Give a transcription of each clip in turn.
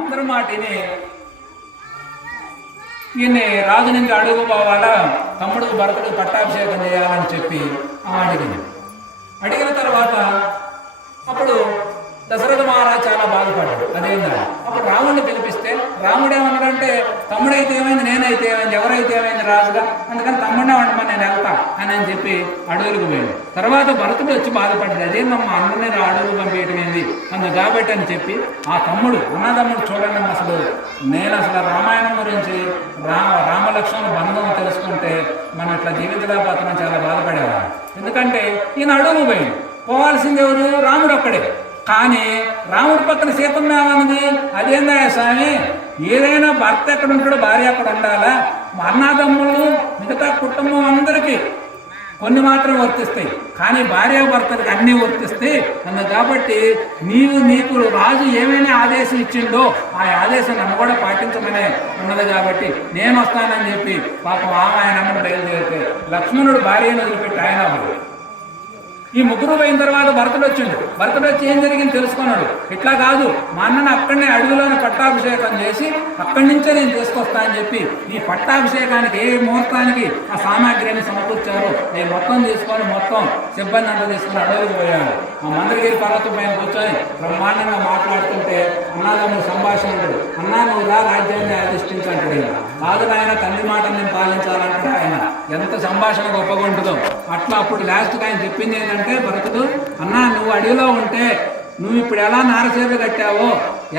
అందరి మాటిని ఈయన్ని రాజు నుంచి అడుగుపోవాలా, తమ్ముడికి భరతుడికి పట్టాభిషేకం చేయాలని చెప్పి అడిగిన తర్వాత అప్పుడు దశరథ మహారాజు చాలా బాధపడ్డాడు. అదేందా అప్పుడు రాముడిని పిలిపిస్తే రాముడు ఏమన్నాడంటే, తమ్ముడైతే ఏమైంది, నేనైతే ఏమైంది, ఎవరైతే ఏమైంది రాజుగా, అందుకని తమ్ముడే వండమని నేను వెళ్తా అని చెప్పి అడవులకు పోయాడు. తర్వాత భరతుడు వచ్చి బాధపడ్డాడు, అదేందమ్మా అందరినీ అడవులు పంపించడం ఏంది కాబట్టి అని చెప్పి ఆ తమ్ముడు అన్నదమ్ముడు చూడండి, నేను అసలు రామాయణం గురించి రామలక్ష్మణ బంధం తెలుసుకుంటే మనం ఇట్లా జీవించలేకపోతున్నాం, చాలా బాధపడేవాడు. ఎందుకంటే ఈయన అడవులు పోయాడు, పోవాల్సింది ఎవరు, రాముడు ఒక్కడే. కానీ రాముడి పక్కన సీతమ్మ ఏమన్నది, అదేందా స్వామి, ఏదైనా భర్త ఎక్కడ ఉంటాడో భార్య అక్కడ ఉండాలా, అన్నదమ్ముళ్ళు మిగతా కుటుంబం అందరికీ కొన్ని మాత్రం వర్తిస్తాయి, కానీ భార్యాభర్తలకు అన్నీ వర్తిస్తాయి కాబట్టి నీకు రాజు ఏమైనా ఆదేశం ఇచ్చిండో ఆ ఆదేశం నన్ను కూడా పాటించమనే ఉన్నది కాబట్టి నేను వస్తానని చెప్పి పాపం ఆయన అమ్మడు బయలుదేరితే లక్ష్మణుడు భార్యను వదిలిపెట్టి ఆయన ఈ ముగ్గురు పోయిన తర్వాత భరతుడు వచ్చిండు. భరతుడు వచ్చి ఏం జరిగింది తెలుసుకున్నాడు. ఇట్లా కాదు, మా అన్నను అక్కడనే అడవిలోనే పట్టాభిషేకం చేసి అక్కడి నుంచే నేను తీసుకొస్తా అని చెప్పి ఈ పట్టాభిషేకానికి ఏ ముహూర్తానికి ఆ సామాగ్రిని సమకూర్చారో అవి మొత్తం తీసుకొని మొత్తం సిబ్బంది అంతా తీసుకుని అడవులకు పోయాడు. ఆ మందరగిరి పర్వతం పైన కూర్చొని బ్రహ్మాండంగా మాట్లాడుతుంటే అన్నదమ్ముడు సంభాషణలు, అన్నా నువ్వు రా రాజ్యాన్ని అధిష్ఠించాడు. కాదు ఆయన తండ్రి మాటను నేను పాలించాలంటే ఆయన ఎంత సంభాషణ గొప్పగా ఉంటుందో అట్లా అప్పుడు లాస్ట్కి ఆయన చెప్పింది ఏంటంటే, భరతుడు అన్నా నువ్వు అడవిలో ఉంటే నువ్వు ఇప్పుడు ఎలా నారసేపు కట్టావో,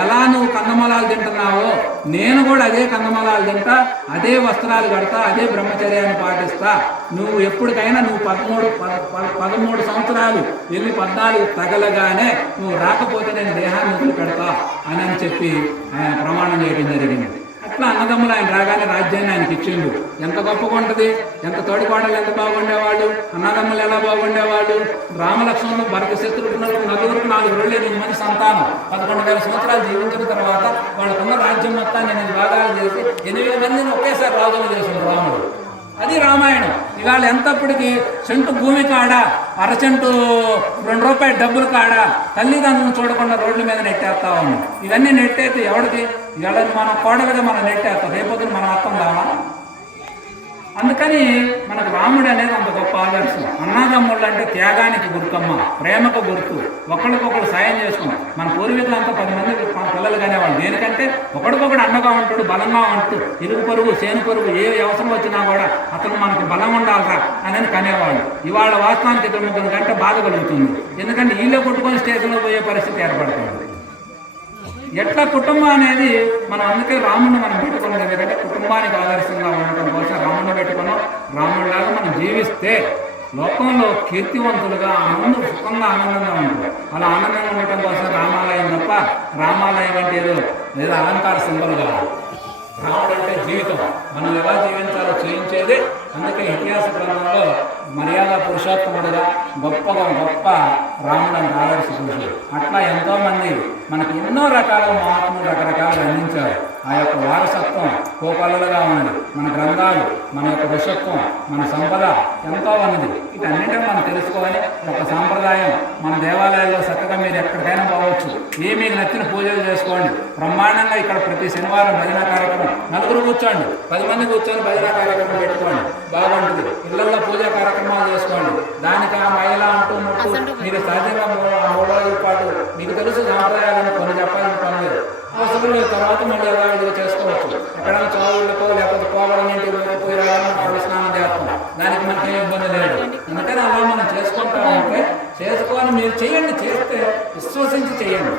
ఎలా నువ్వు కందమూలాలు తింటున్నావో నేను కూడా అదే కందమూలాలు తింటా, అదే వస్త్రాలు కడతా, అదే బ్రహ్మచర్యాన్ని పాటిస్తా. నువ్వు ఎప్పటికైనా నువ్వు 13 సంవత్సరాలు వెళ్ళి 14 తగలగానే నువ్వు రాకపోతే నేను దేహాన్ని వదిలి పెడతా అని చెప్పి ఆయన ప్రమాణం చేయడం జరిగింది. అట్లా అన్నదమ్ములు ఆయన రాగానే రాజ్యాన్ని ఆయనకి ఇచ్చిండు. ఎంత గొప్పగా ఉంటుంది, ఎంత తోడిపాటలు ఎంత బాగుండేవాళ్ళు, అన్నదమ్ములు ఎలా బాగుండేవాళ్ళు. రామలక్ష్మణులు భరత శత్రుఘ్నులు నలుగురికి 4 రోజులు 8 మంది సంతానం 11,000 సంవత్సరాలు జీవించిన తర్వాత వాళ్ళకున్న రాజ్యం మొత్తాన్ని 8 భాగాలు చేసి 8 మందిని ఒకేసారి రాజులు చేసిండు రాముడు. అది రామాయణం. ఇవాళ ఎంతప్పటికి సెంటు భూమి కాడ, అరచెంటు 2 రూపాయల డబ్బులు కాడ తల్లిదండ్రులను చూడకుండా రోడ్ల మీద నెట్టేస్తా ఉన్నాం. ఇవన్నీ నెట్టేస్తే ఎవరికి, ఇవాళ మనం కోడలుగా మనం నెట్టేస్తాం, రేపొద్దున మనం అర్థం కావా. అందుకని మనకు రాముడు అనేది అంత గొప్ప ఆదర్శం. అన్నదమ్ముళ్ళు అంటే త్యాగానికి గుర్తమ్మ, ప్రేమకు గుర్తు, ఒకరికొకరు సాయం చేసుకున్నాం. మన పూర్వీకులంతా 10 మంది మన పిల్లలు కానివాళ్ళు దేనికంటే ఒకడికొకడు అండగా ఉంటాడు, బలంగా ఉంటూ ఇరుగు పొరుగు సేను పొరుగు ఏ అవసరం వచ్చినా కూడా అతను మనకు బలం ఉండాలరా అని కనేవాళ్ళు. ఇవాళ వాస్తవానికి 2-3 గంట బాధ కలుగుతుంది. ఎందుకంటే వీళ్ళే కొట్టుకొని స్టేషన్లో పోయే పరిస్థితి ఏర్పడుతుంది. ఎట్లా కుటుంబం అనేది మనం అందుకే రాముడిని మనం పెట్టుకున్నది ఎందుకంటే కుటుంబానికి ఆదర్శంగా ఉండటం కోసం రాముడిని పెట్టుకున్నాం. రాముడిలాగా మనం జీవిస్తే లోకంలో కీర్తివంతులుగా సుఖంగా ఆనందంగా ఉంటుంది. అలా ఆనందంగా ఉండటం కోసం రామాలయం తప్ప రామాలయం అంటే ఏదో అలంకార సింబల్ కాదు. రాముడు అంటే జీవితం, మనం ఎలా జీవించాలో చేయించేది. అందుకే ఇతిహాస గ్రంథంలో మర్యాద పురుషోత్తముడుగా గొప్ప రాముడు అంటే ఆదర్శ పురుషుడు. అట్లా ఎంతోమంది మనకి ఎన్నో రకాల మహాత్ములు రకరకాలుగా అందించారు. ఆ యొక్క వారసత్వం కోకొల్లలుగా ఉన్నది. మన గ్రంథాలు, మన యొక్క ఋషత్వం, మన సంపద ఎంతో ఉన్నది. వీటన్నింటినీ మనం తెలుసుకోవాలి. ఒక సాంప్రదాయం మన దేవాలయాల్లో చక్కగా మీరు ఎక్కడికైనా పోవచ్చు. మీకు నచ్చిన పూజలు చేసుకోండి. బ్రహ్మాండంగా ఇక్కడ ప్రతి శనివారం భజన కార్యక్రమం, 4 కూర్చోండి, 10 మంది కూర్చొని భజన కార్యక్రమం పెట్టుకోండి, బాగుంటుంది. ఇళ్లలో పూజా కార్యక్రమాలు చేసుకోండి. దానికి ఆ మహిళ అంటున్నట్టు మీరు సహజంగా 3 రోజుల పాటు మీకు తెలుసు సాంప్రదాయాలను కొన్ని చెప్పాలని పని లేదు. అవసరం లేదు, తర్వాత మళ్ళీ ఎలా ఇదిగా చేసుకోవచ్చు. ఎక్కడైనా చదువులకో లేకపోతే పోవాలంటే పోయి రావాలని వాళ్ళు స్నానం చేస్తాం, దానికి మనకి ఏం ఇబ్బంది లేదు. అందుకని అలా మనం చేసుకుంటా ఉంటే చేసుకొని మీరు చేయండి. చేస్తే విశ్వసించి చేయండి.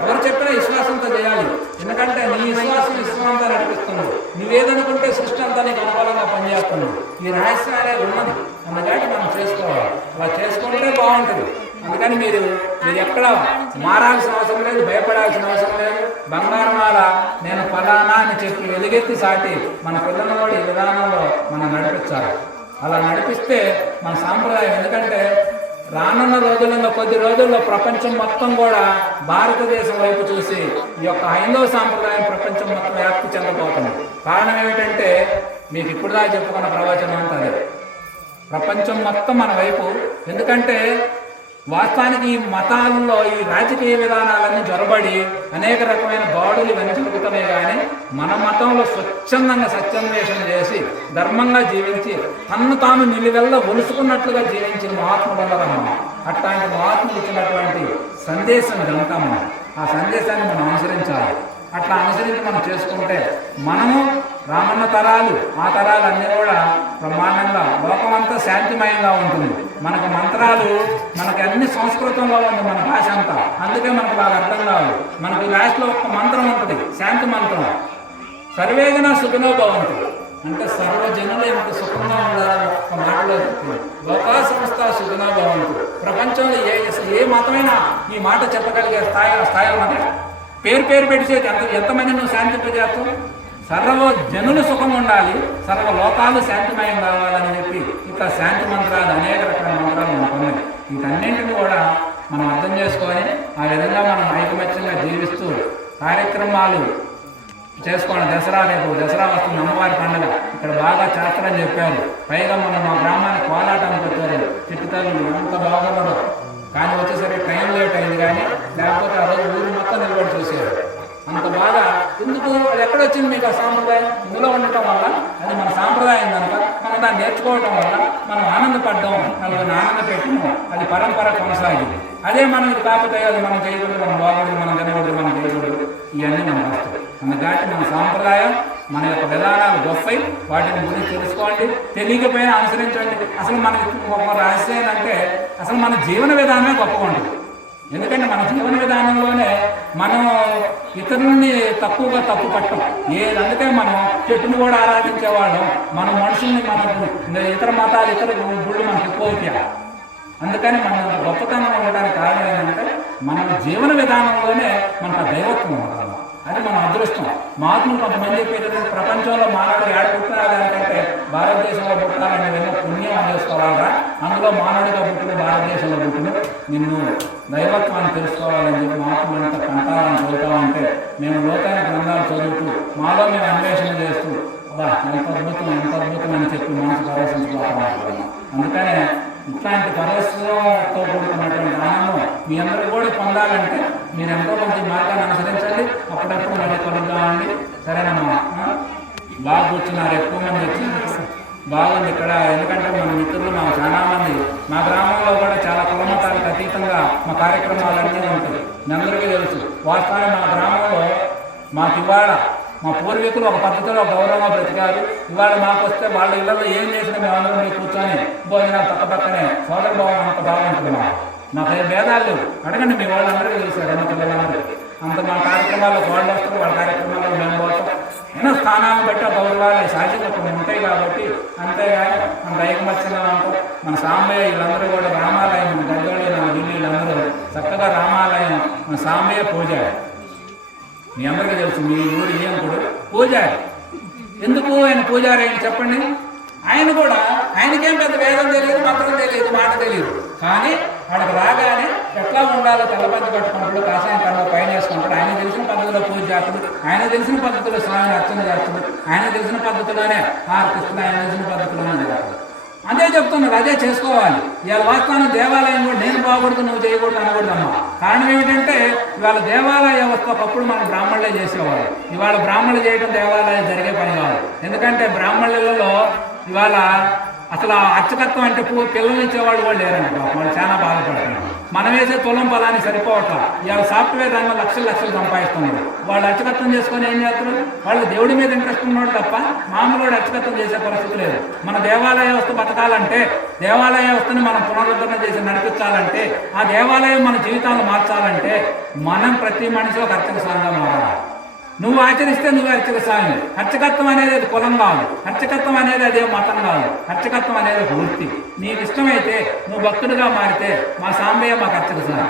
ఎవరు చెప్పినా విశ్వాసంతో చేయాలి. ఎందుకంటే నీ విశ్వాసం విశ్వాసంతో నడిపిస్తుంది. నువ్వేదనుకుంటే సృష్టి అంతా నీకు అనుకూలంగా పనిచేస్తున్నావు. ఈ రహస్యం అనేది ఉన్నది. అందుకని మనం చేసుకోవాలి. అలా చేసుకుంటే బాగుంటుంది. అందుకని మీరు ఎక్కడ మారాల్సిన అవసరం లేదు, భయపడాల్సిన అవసరం లేదు. బంగారమాల నేను ఫలానా అని చెప్పి వెలుగెత్తి సాటి మన పిల్లలను కూడా ఈ విధానంలో మనం నడిపించాలి. అలా నడిపిస్తే మన సాంప్రదాయం. ఎందుకంటే రానున్న రోజులలో కొద్ది రోజుల్లో ప్రపంచం మొత్తం కూడా భారతదేశం వైపు చూసి ఈ యొక్క హైందవ సాంప్రదాయం ప్రపంచం మొత్తం వ్యాప్తి చెందబోతుంది. కారణం ఏమిటంటే మీకు ఇప్పుడుదా చెప్పుకున్న ప్రవచనం అంతా అదే. ప్రపంచం మొత్తం మన వైపు. ఎందుకంటే వాస్తవానికి ఈ మతాలలో ఈ రాజకీయ విధానాలన్నీ జొరబడి అనేక రకమైన గోడలు ఇవన్నీ జరుగుతున్నాయి. కానీ మన మతంలో స్వచ్ఛందంగా సత్యాన్వేషణ చేసి ధర్మంగా జీవించి తన్ను తాను నిలువెల్ల ఒలుసుకున్నట్లుగా జీవించిన మహాత్ముడు ఉన్నారన్నమాట. అట్లాంటి మహాత్ములు ఇచ్చినటువంటి సందేశం ఇదంతా మనం ఆ సందేశాన్ని మనం అనుసరించాలి. అట్లా అనుసరించి మనం చేసుకుంటే మనము రామన్న తరాలు ఆ తరాలు అన్నీ కూడా బ్రహ్మాండంగా లోకమంతా శాంతిమయంగా ఉంటుంది. మనకు మంత్రాలు మనకి అన్ని సంస్కృతంలో ఉంది మన భాష అంతా, అందుకే మనకు బాగా అర్థం కాదు. మనకు లాస్ట్లో ఒక మంత్రం ఉంటుంది, శాంతి మంత్రం. సర్వేజన సుఖనో భవంతు అంటే సర్వజనులు ఎంత సుఖంగా ఉండాలని ఒక మాటలో చెప్తుంది. లోకా సంస్థ సుఖనో భవంతు. ప్రపంచంలో ఏ మతమైనా ఈ మాట చెప్పగలిగే స్థాయిలో మన పేరు పెట్టేది ఎంతమంది నువ్వు శాంతింపజేస్తావు. సర్వ జనులు సుఖం ఉండాలి, సర్వ లోకాలు శాంతిమయం కావాలని చెప్పి ఇట్లా శాంతి మంత్రాలు అనేక రకాల మంత్రాలు మనకు ఉన్నాయి. వీటన్నింటిని కూడా మనం అర్థం చేసుకొని ఆ విధంగా మనం ఐకమత్యంగా జీవిస్తూ కార్యక్రమాలు చేసుకోండి. దసరా రేపు దసరా వస్తుంది, అమ్మవారి పండుగ ఇక్కడ బాగా చేస్తారని చెప్పారు. పైగా మనం మా గ్రామానికి కోలాటానికి వచ్చారు. చిట్టుతల్లు ఎంత బాగున్నారో, కానీ వచ్చేసరికి టైం లేట్ అయింది. కానీ లేకపోతే ఆ రోజు ఊరు మొత్తం నిలబడి చూసారు. అంత బాగా ఎందుకు అది ఎక్కడొచ్చింది మీకు ఆ సాంప్రదాయం? ఇందులో ఉండటం వల్ల అది మన సాంప్రదాయం కనుక మనం దాన్ని నేర్చుకోవటం వల్ల మనం ఆనందపడ్డాం, నలుగురిని ఆనంద పెట్టడం, అది పరంపర కొనసాగింది. అదే మనం ఇది కాకపోతే అది మనం చేయకూడదు, మనం బాగూడదు, మనం తినకూడదు, మనం చేయకూడదు, ఇవన్నీ మనం వస్తాయి. అందుకని మన సాంప్రదాయం మన యొక్క విధానాలు గొప్పై వాటిని గురించి తెలుసుకోండి, తెలియకపోయినా అనుసరించండి. అసలు మనకి గొప్ప రహస్యం ఏంటంటే అసలు మన జీవన విధానమే గొప్పగా ఉంటుంది. ఎందుకంటే మన జీవన విధానంలోనే మనం ఇతరులని తక్కువగా తప్పు పట్టం అందుకే మనం చెట్టును కూడా ఆరాధించేవాళ్ళం. మన మనుషుల్ని మన ఇతర మతాలు ఇతర గుళ్ళు మనకు ఎక్కువ. అందుకని మన గొప్పతనం ఉండడానికి కారణం ఏంటంటే మన జీవన విధానంలోనే మనకు దైవత్వం ఉంటుంది. అది మన అదృష్టం. మహాత్ములు కొంతమంది పేరు ప్రపంచంలో మానవుడు ఏడ పుట్టినా దానికంటే భారతదేశంలో పుట్టాలని ఏమో పుణ్యం చేసుకోవాలా, అందులో మానవుడిగా పుట్టిన భారతదేశంలో పుట్టిన నిన్ను దైవత్వాన్ని తెలుసుకోవాలని చెప్పి మహాత్ములు ఎంత కంటాలని చదువుతామంటే మేము లోతైన గ్రంథాలు చదువుతూ మాలో మేము అన్వేషణ చేస్తూ అబ్బా ఎంత అద్భుతం అని చెప్పి మనసు ప్రవేశించుకోవాలి. అందుకనే ఇట్లాంటి పరిస్థితులతో కూడుకున్నటువంటి ఆనందం మీ అందరూ కూడా పొందాలంటే మీరు ఎంతో కొంత మార్గాన్ని అనుసరించండి. అప్పుడప్పుడు మళ్ళీ కలుద్దామండి. సరేనమ్మా, బాగా కూర్చున్నారు, ఎక్కువ మంది వచ్చి బాగుంది ఇక్కడ. ఎందుకంటే మన మిత్రులు మా చాలా మంది మా గ్రామంలో కూడా చాలా కులమతాలకు అతీతంగా మా కార్యక్రమాలన్నీ ఉంటాయి. మీ అందరికీ తెలుసు. వాస్తవానికి మా గ్రామంలో మాకు ఇవాళ మా పూర్వీకులు ఒక పద్ధతిలో గౌరవంగా బ్రతికారు. ఇవాళ మాకు వస్తే వాళ్ళ ఇళ్లలో ఏం చేసినా మేమందరం మీరు కూర్చొని భోజనాలు పక్కపక్కనే సోదర భావం అంత బాగుంటుంది. మాకు ఏ భేదాలు లేవు. అడగండి, మీ వాళ్ళందరికీ తెలుసు, అన్న పిల్లలందరికీ. అంత మా కార్యక్రమాల్లో వాళ్ళు వస్తారు, వాళ్ళ కార్యక్రమాల్లో మేము పోతాం. ఎన్నో స్థానాలను బట్టి గౌరవాలు సహజంగా ఉంటాయి కాబట్టి అంతేగాని మన ఐకమత్యంగా ఉంటాం. మన సాంబయ్య వీళ్ళందరూ కూడా రామాలయం, మన గద్దోళి, మన వీళ్ళందరూ చక్కగా రామాలయం, మన సాంబయ్య పూజారి. మీ అందరికీ తెలుసు, మీ ఊరు ఏం కూడా పూజారి. ఎందుకు ఆయన పూజారి అని చెప్పండి. ఆయన కూడా ఆయనకేం పెద్ద వేదం తెలియదు, మంత్రం తెలియదు, మాట తెలియదు. కానీ వాడికి రాగానే ఎట్లా ఉండాలో తెల్లపంచి కట్టుకుంటాడు, కాషాయం కన్నా పైన వేసుకుంటాడు. ఆయన తెలిసిన పద్ధతిలో పూజ చేస్తాడు, ఆయన తెలిసిన పద్ధతిలో స్వామిని అర్చన చేస్తాడు, ఆయన తెలిసిన పద్ధతిలోనే ఆర్తిస్తుంది, ఆయన తెలిసిన పద్ధతిలోనే జరుగుతుంది. అదే చెప్తున్నారు, అదే చేసుకోవాలి. ఇవాళ వాస్తవాన్ని దేవాలయం కూడా నేను బాగూడదు, నువ్వు చేయకూడదు అనకూడదమ్మా. కారణం ఏమిటంటే ఇవాళ దేవాలయ వ్యవస్థ ఒకప్పుడు మనం బ్రాహ్మణులే చేసేవాళ్ళు. ఇవాళ బ్రాహ్మణులు చేయడం దేవాలయం జరిగే పని కాదు. ఎందుకంటే బ్రాహ్మణులలో ఇవాళ అసలు అర్చకత్వం అంటే పిల్లలు ఇచ్చేవాళ్ళు కూడా లేరండి. వాళ్ళు చాలా బాధపడుతున్నారు. మనం వేసే తులం పొలాన్ని సరిపోవట్ల. ఇవాళ సాఫ్ట్వేర్ రంగం లక్షలు సంపాదిస్తున్నారు. వాళ్ళు అర్చకత్వం చేసుకొని ఏం చేస్తారు? వాళ్ళు దేవుడి మీద ఇంట్రెస్ట్ ఉన్నాడు తప్ప మామూలు అర్చకత్వం చేసే పరిస్థితి లేదు. మన దేవాలయ వ్యవస్థ బతకాలంటే, దేవాలయ వ్యవస్థని మనం పునరుద్ధరణ చేసి నడిపించాలంటే, ఆ దేవాలయం మన జీవితాలను మార్చాలంటే మనం ప్రతి మనిషి ఒక అర్చక స్వామిగా మారాలి. నువ్వు ఆచరిస్తే నువ్వు అర్చక స్వామి. అర్చకత్వం అనేది అది కులం కాదు, అర్చకత్వం అనేది అదే మతం కాదు, అర్చకత్వం అనేది ఒక వృత్తి. నీకు ఇష్టమైతే నువ్వు భక్తుడిగా మారితే మా సాంబయ్య మాకు అర్చక స్వామి.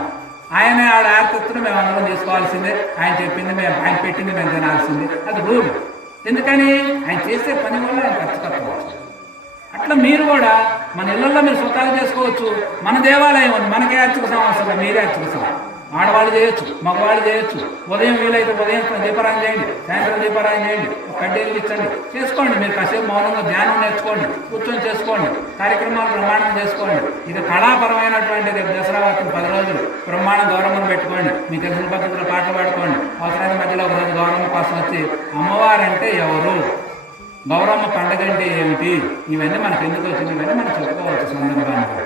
ఆయనే ఆవిడ ఆర్తిని మేము అందరం తీసుకోవాల్సిందే. ఆయన చెప్పింది మేము, ఆయన పెట్టింది మేము తినాల్సిందే. అది రూల్. ఎందుకని ఆయన చేసే పని వల్ల ఆయన అర్చకత్వం. అట్లా మీరు కూడా మన ఇళ్లలో మీరు స్వతహాగా చేసుకోవచ్చు. మన దేవాలయం ఉంది, మనకే అర్చక సంవత్సరం, మీరే అర్చక సంవత్సరం. ఆడవాళ్ళు చేయొచ్చు, మగవాళ్ళు చేయొచ్చు. ఉదయం వీలైతే ఉదయం దీపారాయణ చేయండి, సాయంత్రం దీపారాయణ చేయండి, ఒక కడ్డీలు ఇచ్చండి, చేసుకోండి. మీరు కాసేపు మౌనంగా ధ్యానం నేర్చుకోండి, కూర్చొని చేసుకోండి, కార్యక్రమాలు బ్రహ్మాండం చేసుకోండి. ఇది కళాపరమైనటువంటి రేపు దసరా వారం 10 రోజులు బ్రహ్మాండం గౌరవం పెట్టుకోండి. మీకు తెలిసిన పద్ధతిలో పాటలు పాడుకోండి. అవసరానికి మధ్యలో ఒకరోజు గౌరవం కోసం వచ్చి అమ్మవారంటే ఎవరు, గౌరమ్మ పండగ అంటే ఏమిటి, ఇవన్నీ మనకు ఎందుకు వచ్చింది, ఇవన్నీ మనం చెప్పుకోవచ్చు సందర్భాన్ని.